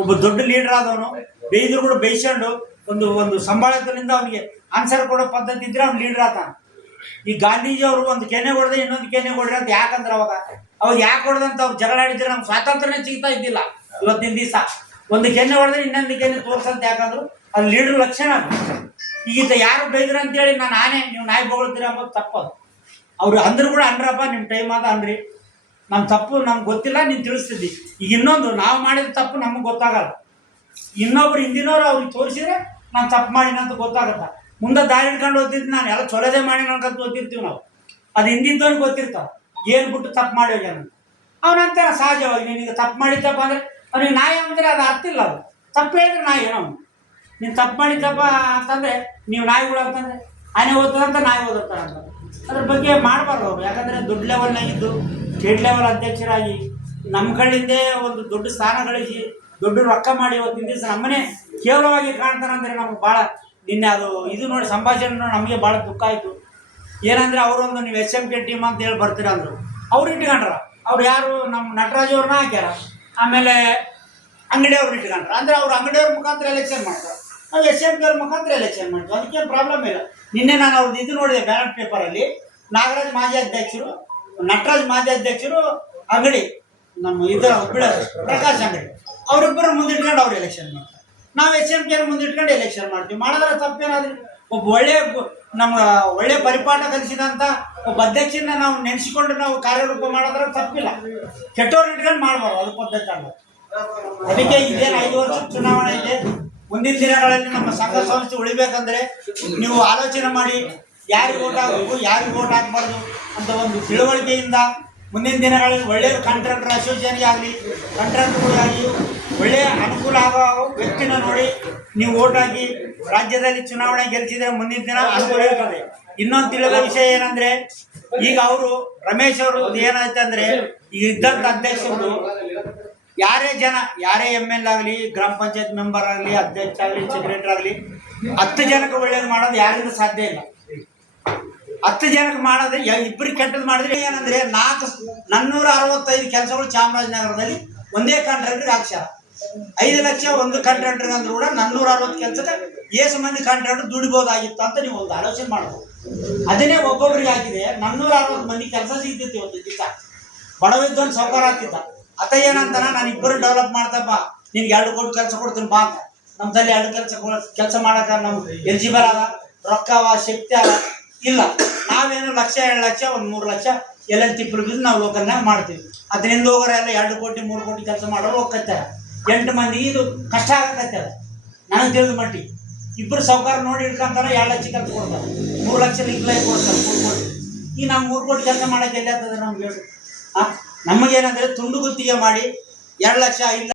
ಒಬ್ಬ ದೊಡ್ಡ ಲೀಡರ್ ಆದವನು ಬೇಯ್ದ್ರು ಕೂಡ ಬೇಯಿಸ್ಕೊಂಡು ಒಂದು ಸಂಭಾಳಿತನಿಂದ ಅವನಿಗೆ ಆನ್ಸರ್ ಕೊಡೋ ಪದ್ಧತಿ ಇದ್ರೆ ಅವ್ನು ಲೀಡರ್ ಆತಾನ. ಈ ಗಾಂಧೀಜಿ ಅವರು ಒಂದು ಕೆನೆ ಹೊಡೆದ್ರೆ ಇನ್ನೊಂದು ಕೆನೆ ಹೊಡ್ರಿ ಅಂತ ಯಾಕಂದ್ರೆ ಅವಾಗ ಯಾಕೆ ಹೊಡೆದಂತ ಅವ್ರು ಜಗಳ ಆಡಿದ್ರೆ ನಮ್ಗೆ ಸ್ವಾತಂತ್ರ್ಯನೇ ಸಿಗ್ತಾ ಇದ್ದಿಲ್ಲ. ಇವತ್ತಿನ ದಿವಸ ಒಂದು ಕೆನೆ ಹೊಡೆದ್ರೆ ಇನ್ನೊಂದು ಕೆನೆ ತೋರ್ಸಂತ ಯಾಕಂದ್ರು ಅದು ಲೀಡರ್ ಲಕ್ಷಣ. ಈಗ ಯಾರು ಬೈದ್ರು ಅಂತೇಳಿ ನಾನು ಆನೆ ನೀವು ನಾಯಿ ಬೊಗಳ್ತೀರ ಅಂಬೋದು ತಪ್ಪದು. ಅವ್ರು ಅಂದ್ರು ಕೂಡ ಅನ್ರಪ್ಪ ನಿಮ್ಮ ಟೈಮ್ ಆದ ಅನ್ರಿ, ನಮ್ಮ ತಪ್ಪು ನಮ್ಗೆ ಗೊತ್ತಿಲ್ಲ ನೀನು ತಿಳಿಸ್ತಿದ್ದಿ. ಈಗ ಇನ್ನೊಂದು ನಾವು ಮಾಡಿದ ತಪ್ಪು ನಮಗೆ ಗೊತ್ತಾಗಲ್ಲ, ಇನ್ನೊಬ್ರು ಹಿಂದಿನವ್ರು ಅವ್ರಿಗೆ ತೋರಿಸಿದ್ರೆ ನಾನು ತಪ್ಪು ಮಾಡಿನ ಅಂತ ಗೊತ್ತಾಗತ್ತ. ಮುಂದೆ ದಾರಿ ಹಿಡ್ಕೊಂಡು ಓದ್ತಿದ್ದು ನಾನು ಎಲ್ಲ ಚೊಲೋದೇ ಮಾಡಿ ಅನ್ಕೊಂತ ಓದ್ತಿರ್ತೀವಿ ನಾವು. ಅದು ಹಿಂದಿದ್ದವ್ರಿಗೆ ಗೊತ್ತಿರ್ತಾವ ಏನು ಬಿಟ್ಟು ತಪ್ಪು ಮಾಡಿ ಹೋಗ್ಯಾನ ಅಂತ. ಅವನಂತಾರ ಸಹಜವಾಗಿ ನೀನು ತಪ್ಪು ಮಾಡಿದ್ದಪ್ಪ ಅಂದರೆ ಅವ್ನಿಗೆ ನಾಯಿ ಅಂದರೆ ಅದು ಅರ್ಥ ಇಲ್ಲ. ಅದು ತಪ್ಪು ಹೇಳಿದ್ರೆ ನಾಯಿ ಏನೋ ನೀನು ತಪ್ಪು ಮಾಡಿದ್ದಪ್ಪ ಅಂತಂದರೆ ನೀವು ನಾಯಿಗಳು ಅಂತಂದರೆ ಆನೆ ಓದ್ತದಂತ ನಾಯಿ ಓದಿರ್ತಾರಂತ. ಅದ್ರ ಬಗ್ಗೆ ಮಾಡಬಾರ್ದು ಅವರು. ಯಾಕಂದರೆ ದೊಡ್ಡ ಲೆವೆಲ್ನಾಗಿದ್ದು ಸ್ಟೇಟ್ ಲೆವೆಲ್ ಅಧ್ಯಕ್ಷರಾಗಿ ನಮ್ಮ ಕಡೆಯಿಂದೇ ಒಂದು ದೊಡ್ಡ ಸ್ಥಾನ ಗಳಿಸಿ ದೊಡ್ಡ ರೊಕ್ಕ ಮಾಡಿ ಇವತ್ತಿನ ದಿವಸ ನಮ್ಮನೆ ಕೇವಲವಾಗಿ ಕಾಣ್ತಾರಂದರೆ ನಮ್ಗೆ ಭಾಳ ನಿನ್ನೆ ಅದು ಇದು ನೋಡಿ ಸಂಭಾಷಣೆ ನೋಡಿ ನಮಗೆ ಭಾಳ ದುಃಖ ಆಯಿತು. ಏನಂದರೆ ಅವರೊಂದು ನೀವು SMK ಟೀಮ್ ಅಂತ ಹೇಳಿ ಬರ್ತೀರ ಅಂದರು. ಅವ್ರು ಇಟ್ಕೊಂಡ್ರ ಅವ್ರು ಯಾರು ನಮ್ಮ ನಟರಾಜ್ ಅವ್ರನ್ನ ಹಾಕ್ಯಾರ, ಆಮೇಲೆ ಅಂಗಡಿಯವ್ರು ಇಟ್ಕೊಂಡ್ರ. ಅಂದರೆ ಅವ್ರು ಅಂಗಡಿಯವ್ರ ಮುಖಾಂತರ ಎಲೆಕ್ಷನ್ ಮಾಡ್ತಾರೆ, ನಾವು SMK ಅವ್ರ ಮುಖಾಂತರ ಎಲೆಕ್ಷನ್ ಮಾಡ್ತೀವಿ. ಅದಕ್ಕೇನು ಪ್ರಾಬ್ಲಮ್ ಇಲ್ಲ. ನಿನ್ನೆ ನಾನು ಅವ್ರದ್ದು ಇದು ನೋಡಿದೆ ಬ್ಯಾಲೆಟ್ ಪೇಪರಲ್ಲಿ, ನಾಗರಾಜ್ ಮಾಜಿ ಅಧ್ಯಕ್ಷರು, ನಟರಾಜ್ ಮಾಜಿ ಅಧ್ಯಕ್ಷರು, ಅಂಗಡಿ ನಮ್ಮ ಇದರ ಪ್ರಕಾಶ್ ಅಂಗಡಿ ಅವರಿಬ್ಬರು ಮುಂದಿಟ್ಕೊಂಡು ಅವ್ರು ಎಲೆಕ್ಷನ್ ಮಾಡ್ತಾರೆ. ನಾವು SMK ಮುಂದಿಟ್ಕೊಂಡು ಎಲೆಕ್ಷನ್ ಮಾಡ್ತೀವಿ. ಮಾಡಿದ್ರೆ ತಪ್ಪೇನಾದ್ರೂ ಒಬ್ಬ ಒಳ್ಳೆ ಪರಿಪಾಠ ಕಲಿಸಿದಂಥ ಒಬ್ಬ ಅಧ್ಯಕ್ಷನ ನಾವು ನೆನೆಸಿಕೊಂಡು ನಾವು ಕಾರ್ಯರೂಪ ಮಾಡಿದ್ರೆ ತಪ್ಪಿಲ್ಲ. ಕೆಟ್ಟವ್ರು ಇಟ್ಕೊಂಡು ಮಾಡಬಾರ್ದು, ಅದು ಪದ್ಧತಿ ಅಲ್ಲ. ಅದಕ್ಕೆ ಇದೇನು 5 ವರ್ಷದ ಚುನಾವಣೆ ಇದೆ. ಮುಂದಿನ ದಿನಗಳಲ್ಲಿ ನಮ್ಮ ಸಂಘ ಸಂಸ್ಥೆ ಉಳಿಬೇಕಂದ್ರೆ ನೀವು ಆಲೋಚನೆ ಮಾಡಿ ಯಾರಿಗೆ ಓಟ್ ಹಾಕಬೇಕು ಯಾರಿಗೆ ಓಟ್ ಹಾಕಬಾರ್ದು ಅಂತ ಒಂದು ತಿಳುವಳಿಕೆಯಿಂದ ಮುಂದಿನ ದಿನಗಳಲ್ಲಿ ಒಳ್ಳೆಯ ಕಾಂಟ್ರಾಕ್ಟರ್ ಅಸೋಸಿಯೇಷನ್ಗೆ ಆಗಲಿ ಕಾಂಟ್ರಾಕ್ಟರ್ಗಳಾಗಲಿ ಒಳ್ಳೆಯ ಅನುಕೂಲ ಆಗೋ ವ್ಯಕ್ತಿನ ನೋಡಿ ನೀವು ಓಟ್ ಹಾಕಿ ರಾಜ್ಯದಲ್ಲಿ ಚುನಾವಣೆ ಗೆಲ್ಲಿಸಿದ್ರೆ ಮುಂದಿನ ದಿನ ಅನುಕೂಲ ಇರ್ತದೆ. ಇನ್ನೊಂದು ತಿಳಿದ ವಿಷಯ ಏನಂದರೆ ಈಗ ಅವರು ರಮೇಶ್ ಅವರು ಏನಾಯ್ತು ಅಂದರೆ ಈಗ ಇದ್ದಂಥ ಅಧ್ಯಕ್ಷರು ಯಾರೇ ML ಆಗಲಿ ಗ್ರಾಮ ಪಂಚಾಯತ್ ಮೆಂಬರ್ ಆಗಲಿ ಅಧ್ಯಕ್ಷ ಆಗಲಿ ಸೆಕ್ರೆಟರಿ ಆಗಲಿ 10 ಜನಕ್ಕೆ ಒಳ್ಳೇದು ಮಾಡೋದು ಯಾರಿಂದ ಸಾಧ್ಯ ಇಲ್ಲ. 10 ಜನಕ್ಕೆ ಮಾಡಿದ್ರೆ ಇಬ್ಬರಿಗೆ ಕೆಟ್ಟದ್ದು ಮಾಡಿದ್ರೆ ಏನಂದರೆ 465 ಕೆಲಸಗಳು ಚಾಮರಾಜನಗರದಲ್ಲಿ ಒಂದೇ ಕಾಂಟ್ರಾಕ್ಟ್ರಿಗೆ ಹಾಕ್ಸ್ಯಾರ. 5 ಲಕ್ಷ ಒಂದು ಕಾಂಟ್ರಾಕ್ಟರ್ಗೆ ಅಂದ್ರೂ ಕೂಡ 460 ಕೆಲಸಕ್ಕೆ ಏಸು ಮಂದಿ ಕಾಂಟ್ರಾಕ್ಟರ್ ದುಡಿಬೋದಾಗಿತ್ತು ಅಂತ ನೀವು ಒಂದು ಆಲೋಚನೆ ಮಾಡ್ಬೋದು. ಅದನ್ನೇ ಒಬ್ಬೊಬ್ಬರಿಗೆ ಹಾಕಿದೆ 460 ಮಂದಿ ಕೆಲಸ ಸಿಗ್ತಿತ್ತು. ಒಂದು ದಿವಸ ಬಡವಿದ್ದೊಂದು ಸೌಕರ್ಯ ಆಗ್ತಿದ್ದ. ಅತ ಏನಂತಾನ ನಾನು ಇಬ್ಬರು ಡೆವಲಪ್ ಮಾಡ್ತಪ್ಪ ನಿನ್ಗೆ 2 ಕೋಟಿ ಕೆಲಸ ಕೊಡ್ತೀನಿ ಬಾ ಅಂತ. ನಮ್ಮದಲ್ಲಿ 2 ಕೆಲಸ ಮಾಡೋಕೆ ನಮ್ಗೆ ಎಲಿಜಿಬಲ್ ಅದ, ರೊಕ್ಕ ಅವ, ಶಕ್ತಿ ಅದ ಇಲ್ಲ. ನಾವೇನು 1 ಲಕ್ಷ 2 ಲಕ್ಷ ಒಂದು 3 ಲಕ್ಷ ಎಲ್ಲ ತಿಪ್ಪಲು ಬಿದ್ದು ನಾವು ಲೋಕಲ್ನಾಗ ಮಾಡ್ತೀವಿ. ಅದರಿಂದ ಹೋಗೋರೆಲ್ಲ 2 ಕೋಟಿ 3 ಕೋಟಿ ಕೆಲಸ ಮಾಡೋರು ಹೋಗ್ತಾರೆ. 8 ಮಂದಿ ಇದು ಕಷ್ಟ ಆಗಕತ್ತದ ನನಗೆ ತಿಳಿದ ಮಟ್ಟಿಗೆ. ಇಬ್ಬರು ಸೌಕರ್ಯ ನೋಡಿ ಇಟ್ಕೊಂತಾರೆ 2 ಲಕ್ಷ ಕೆಲಸ ಕೊಡ್ತಾರೆ, 3 ಲಕ್ಷ ಲಿಂಕ್ಲೈ ಕೊಡ್ತಾರೆ 3 ಕೋಟಿ. ಈಗ ನಾವು 3 ಕೋಟಿ ಕೆಲಸ ಮಾಡೋಕ್ಕೆ ಎಲ್ಲಿ ಆಗ್ತದೆ ನಮ್ಗೆ ಹೇಳಿ? ನಮಗೇನಂದರೆ ತುಂಡು ಗುತ್ತಿಗೆ ಮಾಡಿ 2 ಲಕ್ಷ 5 ಲಕ್ಷ